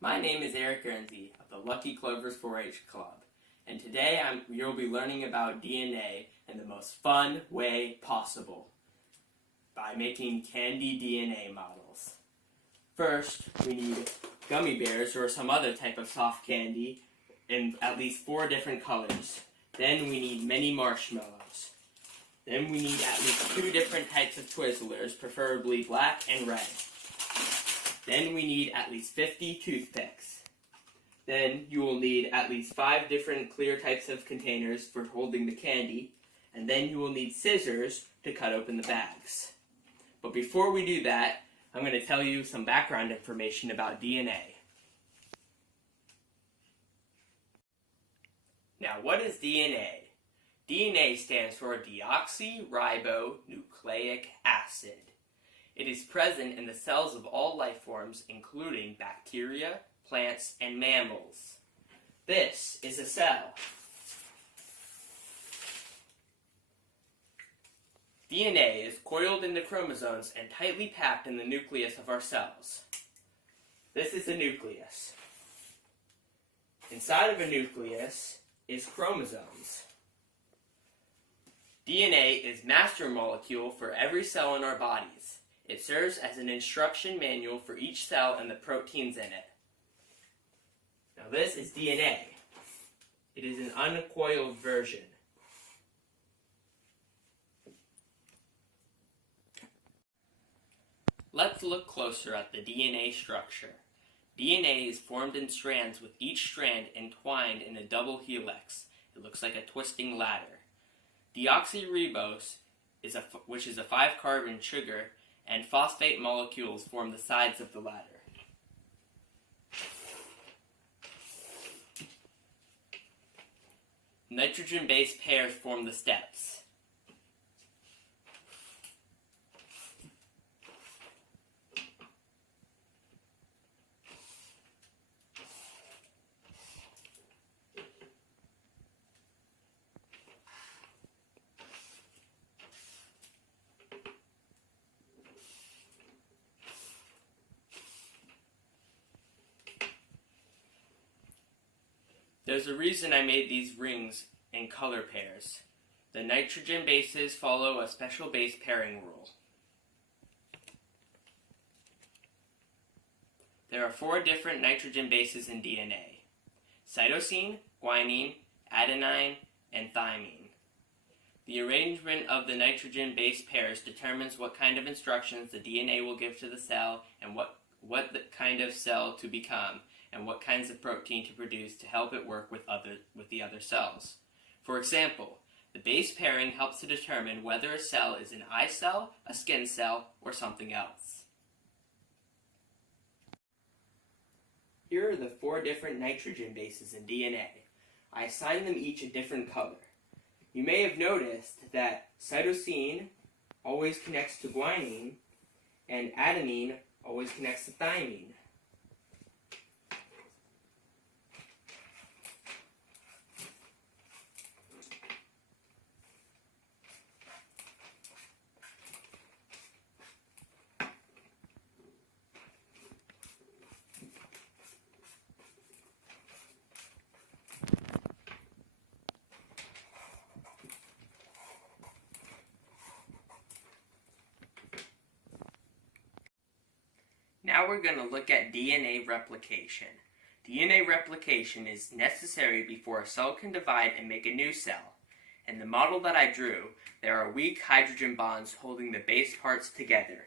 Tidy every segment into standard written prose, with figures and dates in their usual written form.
My name is Eric Guernsey of the Lucky Clovers 4-H Club, and today you'll be learning about DNA in the most fun way possible by making candy DNA models. First, we need gummy bears or some other type of soft candy in at least 4 different colors. Then we need many marshmallows. Then we need at least 2 different types of Twizzlers, preferably black and red. Then we need at least 50 toothpicks. Then you will need at least 5 different clear types of containers for holding the candy. And then you will need scissors to cut open the bags. But before we do that, I'm going to tell you some background information about DNA. Now, what is DNA? DNA stands for deoxyribonucleic acid. It is present in the cells of all life forms, including bacteria, plants, and mammals. This is a cell. DNA is coiled into chromosomes and tightly packed in the nucleus of our cells. This is the nucleus. Inside of a nucleus is chromosomes. DNA is master molecule for every cell in our bodies. It serves as an instruction manual for each cell and the proteins in it. Now this is DNA. It is an uncoiled version. Let's look closer at the DNA structure. DNA is formed in strands with each strand entwined in a double helix. It looks like a twisting ladder. Deoxyribose, which is a 5-carbon sugar, and phosphate molecules form the sides of the ladder. Nitrogen-base pairs form the steps. There's a reason I made these rings in color pairs. The nitrogen bases follow a special base pairing rule. There are 4 different nitrogen bases in DNA: cytosine, guanine, adenine, and thymine. The arrangement of the nitrogen base pairs determines what kind of instructions the DNA will give to the cell and what the kind of cell to become, and what kinds of protein to produce to help it work with the other cells. For example, the base pairing helps to determine whether a cell is an eye cell, a skin cell, or something else. Here are the 4 different nitrogen bases in DNA. I assigned them each a different color. You may have noticed that cytosine always connects to guanine, and adenine always connects to thymine. Now we're going to look at DNA replication. DNA replication is necessary before a cell can divide and make a new cell. In the model that I drew, there are weak hydrogen bonds holding the base parts together.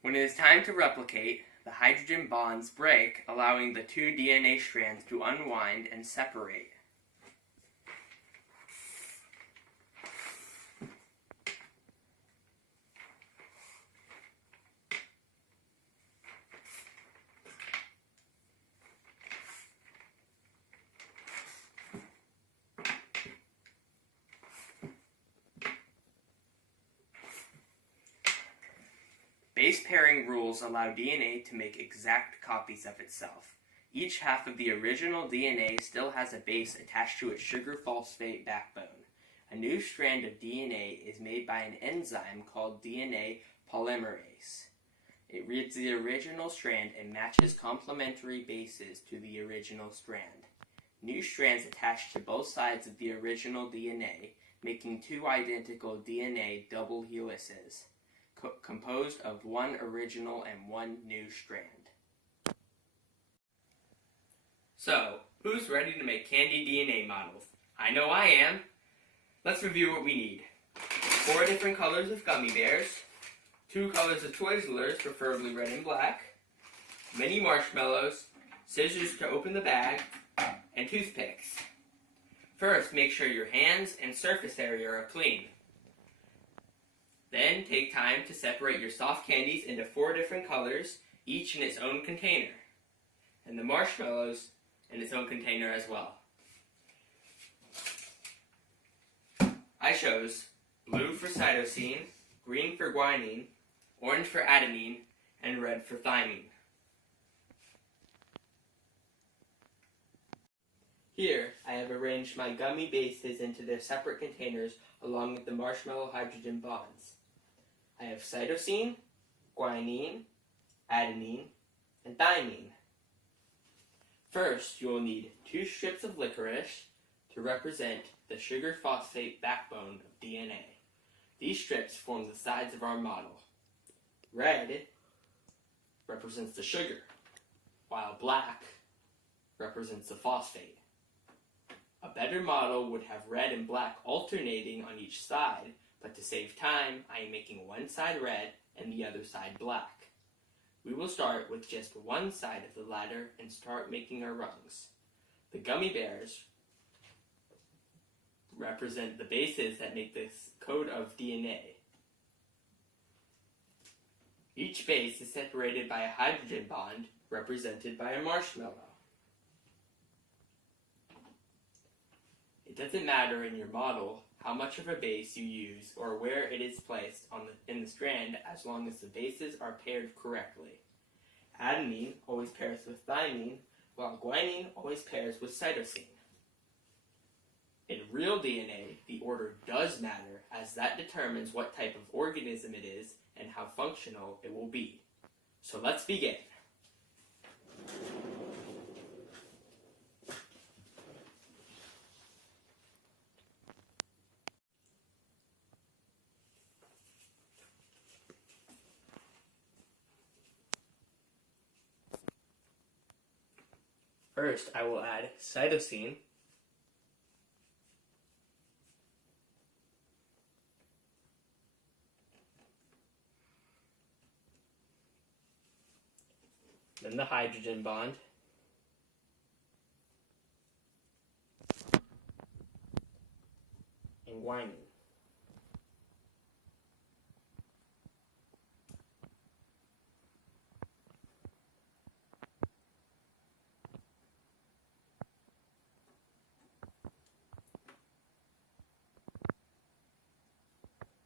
When it is time to replicate, the hydrogen bonds break, allowing the 2 DNA strands to unwind and separate. Base pairing rules allow DNA to make exact copies of itself. Each half of the original DNA still has a base attached to its sugar phosphate backbone. A new strand of DNA is made by an enzyme called DNA polymerase. It reads the original strand and matches complementary bases to the original strand. New strands attach to both sides of the original DNA, making two identical DNA double helices, composed of one original and one new strand. So, who's ready to make candy DNA models? I know I am. Let's review what we need. 4 different colors of gummy bears, 2 colors of Twizzlers, preferably red and black, mini marshmallows, scissors to open the bag, and toothpicks. First, make sure your hands and surface area are clean. Then, take time to separate your soft candies into 4 different colors, each in its own container, and the marshmallows in its own container as well. I chose blue for cytosine, green for guanine, orange for adenine, and red for thymine. Here, I have arranged my gummy bases into their separate containers along with the marshmallow hydrogen bonds. I have cytosine, guanine, adenine, and thymine. First, you will need 2 strips of licorice to represent the sugar phosphate backbone of DNA. These strips form the sides of our model. Red represents the sugar, while black represents the phosphate. A better model would have red and black alternating on each side, but to save time, I am making one side red and the other side black. We will start with just one side of the ladder and start making our rungs. The gummy bears represent the bases that make this code of DNA. Each base is separated by a hydrogen bond represented by a marshmallow. It doesn't matter in your model how much of a base you use or where it is placed in the strand as long as the bases are paired correctly. Adenine always pairs with thymine, while guanine always pairs with cytosine. In real DNA, the order does matter, as that determines what type of organism it is and how functional it will be. So let's begin. First, I will add cytosine, then the hydrogen bond, and guanine.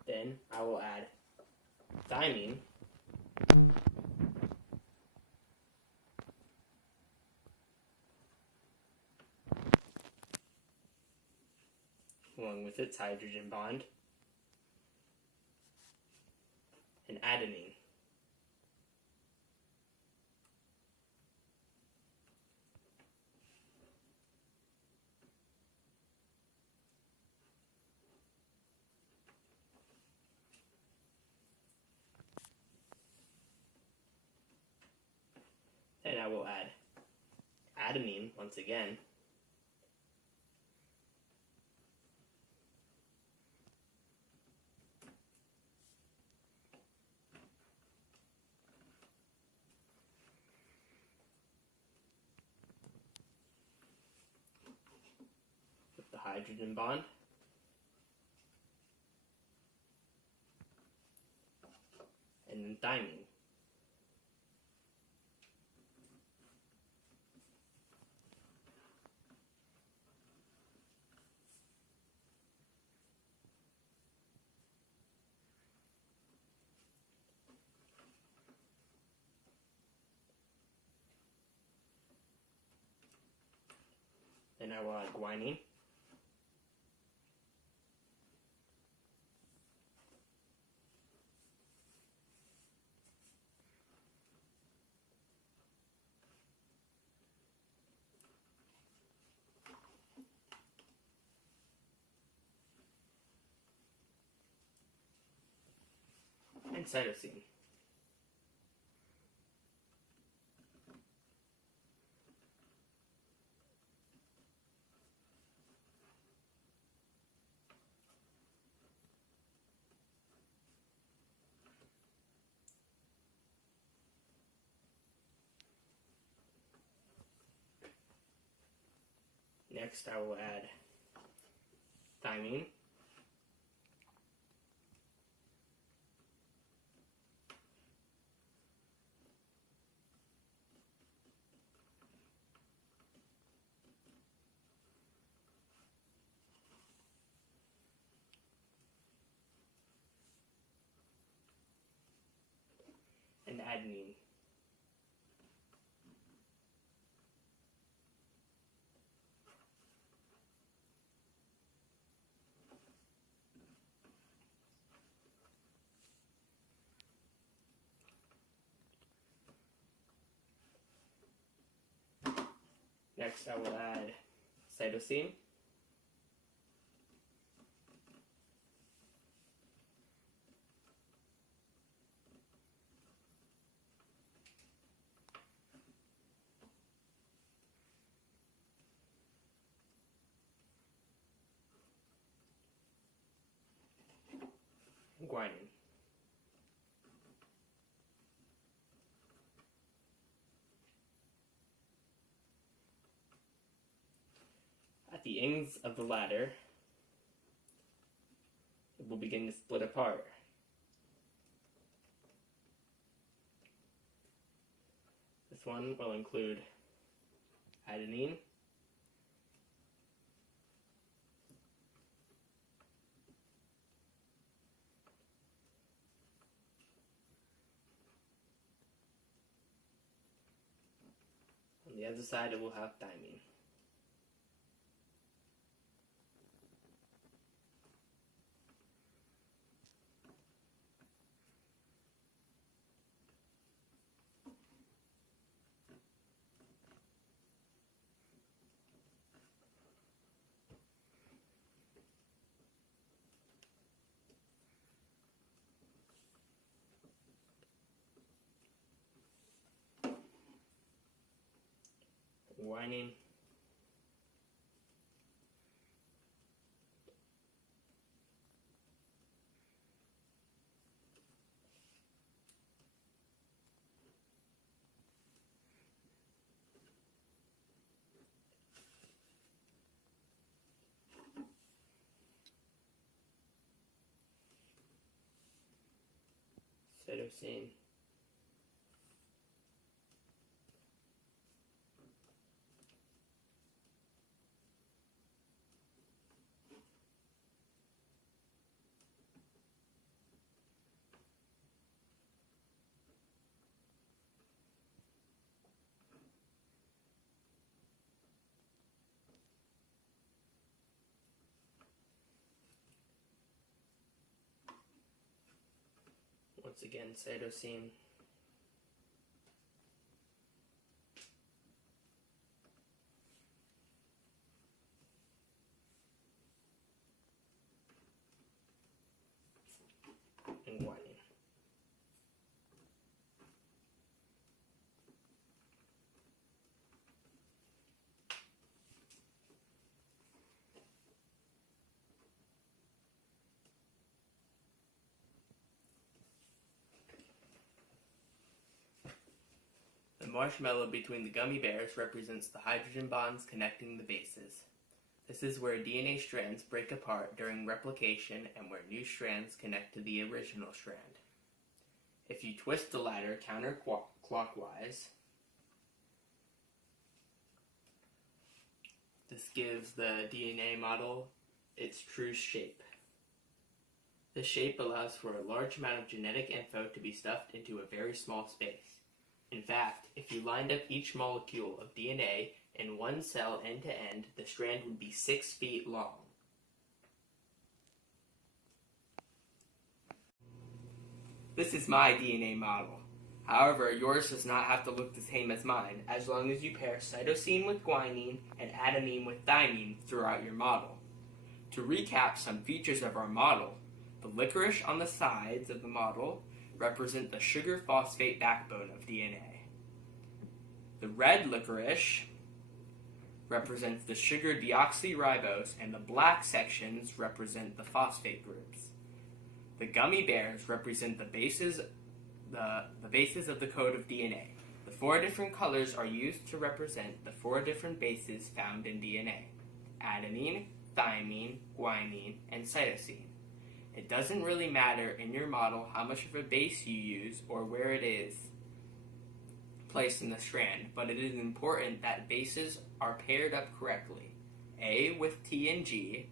Then I will add thymine, along with its hydrogen bond, and adenine. Then I will add adenine once again, with the hydrogen bond, and then thymine. Then I will add guanine, and cytosine. Next, I will add thymine. And adenine. Next, I will add cytosine. And guanine. At the ends of the ladder, it will begin to split apart. This one will include adenine, on the other side it will have thymine. Guanine, cytosine, once again cytosine, and guanine. The marshmallow between the gummy bears represents the hydrogen bonds connecting the bases. This is where DNA strands break apart during replication and where new strands connect to the original strand. If you twist the ladder counterclockwise, this gives the DNA model its true shape. This shape allows for a large amount of genetic info to be stuffed into a very small space. In fact, if you lined up each molecule of DNA in one cell end to end, the strand would be 6 feet long. This is my DNA model. However, yours does not have to look the same as mine, as long as you pair cytosine with guanine and adenine with thymine throughout your model. To recap some features of our model, the licorice on the sides of the model represent the sugar phosphate backbone of DNA. The red licorice represents the sugar deoxyribose, and the black sections represent the phosphate groups. The gummy bears represent the bases of the code of DNA. The 4 different colors are used to represent the 4 different bases found in DNA: adenine, thymine, guanine, and cytosine. It doesn't really matter in your model how much of a base you use or where it is placed in the strand, but it is important that bases are paired up correctly. A with T and G,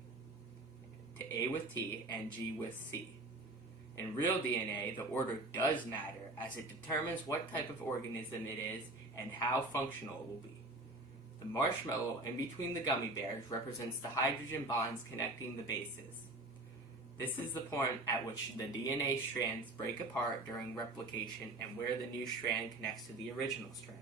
to A with T, and G with C. In real DNA, the order does matter, as it determines what type of organism it is and how functional it will be. The marshmallow in between the gummy bears represents the hydrogen bonds connecting the bases. This is the point at which the DNA strands break apart during replication and where the new strand connects to the original strand.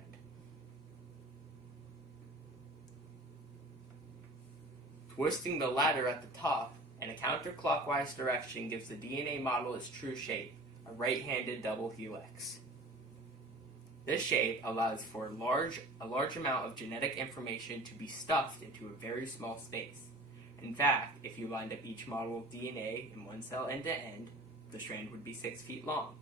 Twisting the ladder at the top in a counterclockwise direction gives the DNA model its true shape, a right-handed double helix. This shape allows for a large amount of genetic information to be stuffed into a very small space. In fact, if you lined up each model of DNA in one cell end to end, the strand would be 6 feet long.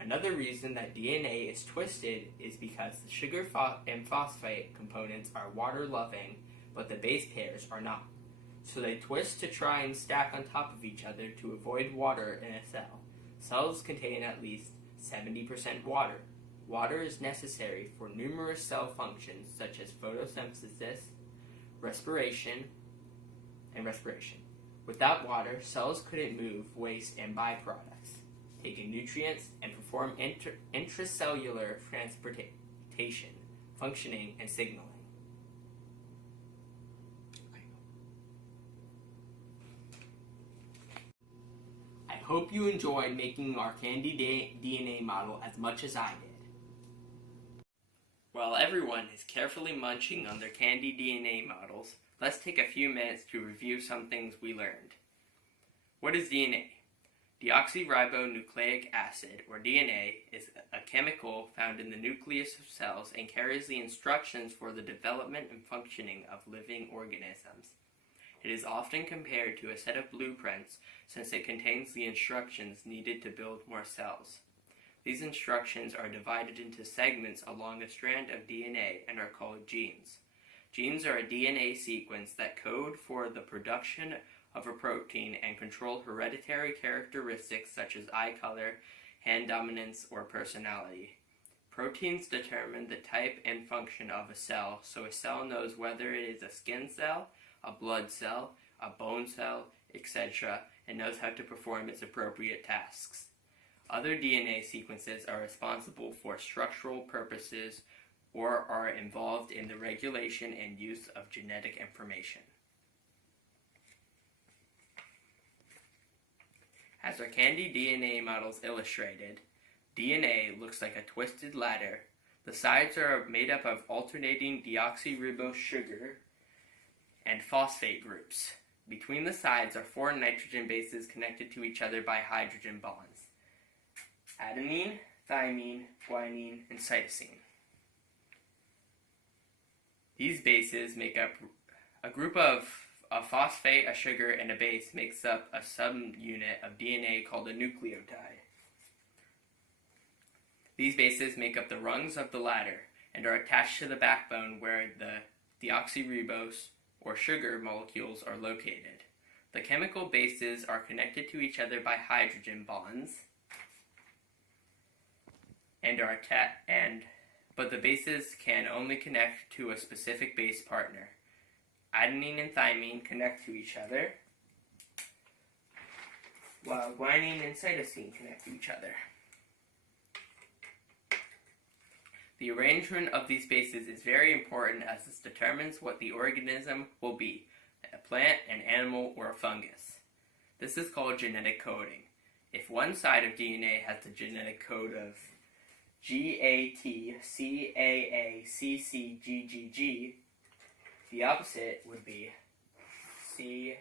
Another reason that DNA is twisted is because the sugar and phosphate components are water-loving, but the base pairs are not. So they twist to try and stack on top of each other to avoid water in a cell. Cells contain at least 70% water. Water is necessary for numerous cell functions such as photosynthesis, respiration. Without water, cells couldn't move, waste, and byproducts, take in nutrients, and perform intracellular transportation, functioning, and signaling. I hope you enjoyed making our candy DNA model as much as I did. While everyone is carefully munching on their candy DNA models, let's take a few minutes to review some things we learned. What is DNA? Deoxyribonucleic acid, or DNA, is a chemical found in the nucleus of cells and carries the instructions for the development and functioning of living organisms. It is often compared to a set of blueprints since it contains the instructions needed to build more cells. These instructions are divided into segments along a strand of DNA and are called genes. Genes are a DNA sequence that code for the production of a protein and control hereditary characteristics such as eye color, hand dominance, or personality. Proteins determine the type and function of a cell, so a cell knows whether it is a skin cell, a blood cell, a bone cell, etc., and knows how to perform its appropriate tasks. Other DNA sequences are responsible for structural purposes or are involved in the regulation and use of genetic information. As our candy DNA models illustrated, DNA looks like a twisted ladder. The sides are made up of alternating deoxyribose sugar and phosphate groups. Between the sides are 4 nitrogen bases connected to each other by hydrogen bonds: adenine, thymine, guanine, and cytosine. These bases make up a group of a phosphate, a sugar, and a base makes up a subunit of DNA called a nucleotide. These bases make up the rungs of the ladder and are attached to the backbone where the deoxyribose or sugar molecules are located. The chemical bases are connected to each other by hydrogen bonds but the bases can only connect to a specific base partner. Adenine and thymine connect to each other, while guanine and cytosine connect to each other. The arrangement of these bases is very important as this determines what the organism will be, a plant, an animal, or a fungus. This is called genetic coding. If one side of DNA has the genetic code of GATCAACCGGG, the opposite would be CTAATAA.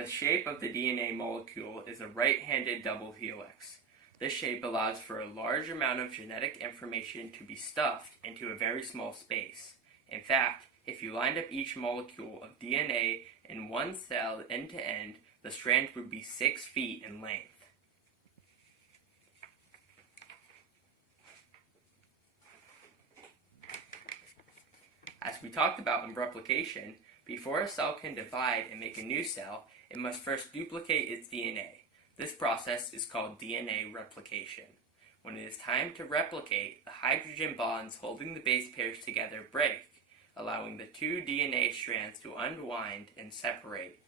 The shape of the DNA molecule is a right-handed double helix. This shape allows for a large amount of genetic information to be stuffed into a very small space. In fact, if you lined up each molecule of DNA in one cell end to end, the strand would be 6 feet in length. As we talked about in replication, before a cell can divide and make a new cell, it must first duplicate its DNA. This process is called DNA replication. When it is time to replicate, the hydrogen bonds holding the base pairs together break, allowing the two DNA strands to unwind and separate.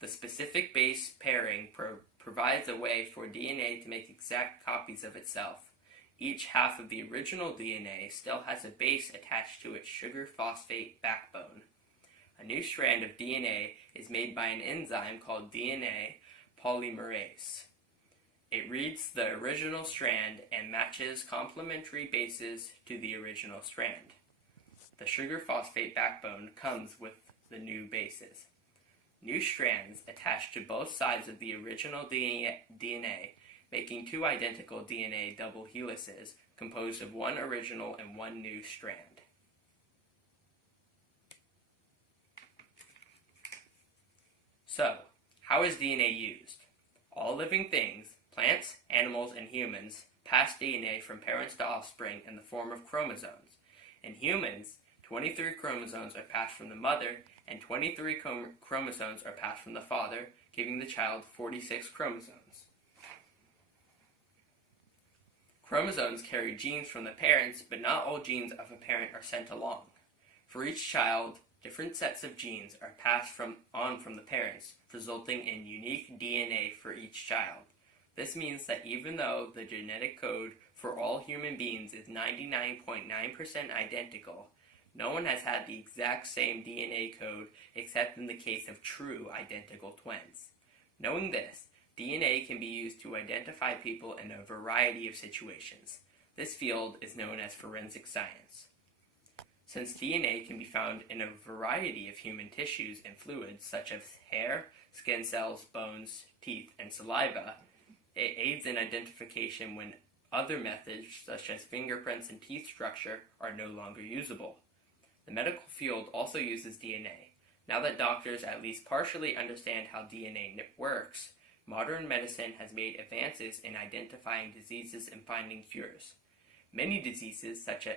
The specific base pairing provides a way for DNA to make exact copies of itself. Each half of the original DNA still has a base attached to its sugar phosphate backbone. A new strand of DNA is made by an enzyme called DNA polymerase. It reads the original strand and matches complementary bases to the original strand. The sugar phosphate backbone comes with the new bases. New strands attach to both sides of the original DNA, making two identical DNA double helices composed of one original and one new strand. So, how is DNA used? All living things, plants, animals, and humans, pass DNA from parents to offspring in the form of chromosomes. In humans, 23 chromosomes are passed from the mother, and 23 chromosomes are passed from the father, giving the child 46 chromosomes. Chromosomes carry genes from the parents, but not all genes of a parent are sent along. For each child, different sets of genes are passed on from the parents, resulting in unique DNA for each child. This means that even though the genetic code for all human beings is 99.9% identical, no one has had the exact same DNA code except in the case of true identical twins. Knowing this, DNA can be used to identify people in a variety of situations. This field is known as forensic science. Since DNA can be found in a variety of human tissues and fluids such as hair, skin cells, bones, teeth, and saliva, it aids in identification when other methods such as fingerprints and teeth structure are no longer usable. The medical field also uses DNA. Now that doctors at least partially understand how DNA works, modern medicine has made advances in identifying diseases and finding cures. Many diseases such as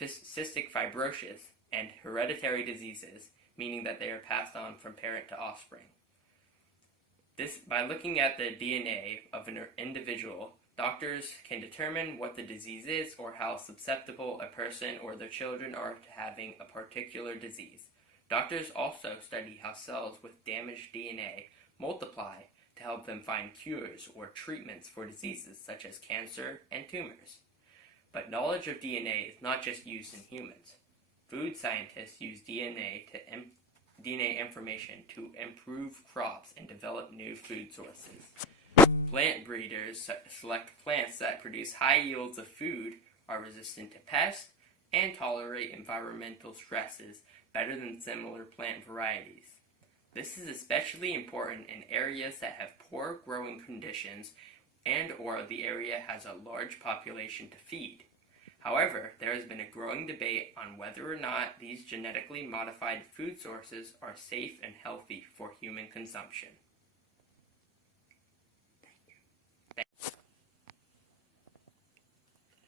cystic fibrosis and hereditary diseases, meaning that they are passed on from parent to offspring. By looking at the DNA of an individual, doctors can determine what the disease is or how susceptible a person or their children are to having a particular disease. Doctors also study how cells with damaged DNA multiply to help them find cures or treatments for diseases such as cancer and tumors. But knowledge of DNA is not just used in humans. Food scientists use DNA information to improve crops and develop new food sources. Plant breeders select plants that produce high yields of food, are resistant to pests, and tolerate environmental stresses better than similar plant varieties. This is especially important in areas that have poor growing conditions and/or the area has a large population to feed. However, there has been a growing debate on whether or not these genetically modified food sources are safe and healthy for human consumption.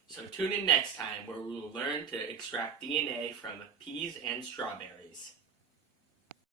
So tune in next time where we will learn to extract DNA from peas and strawberries.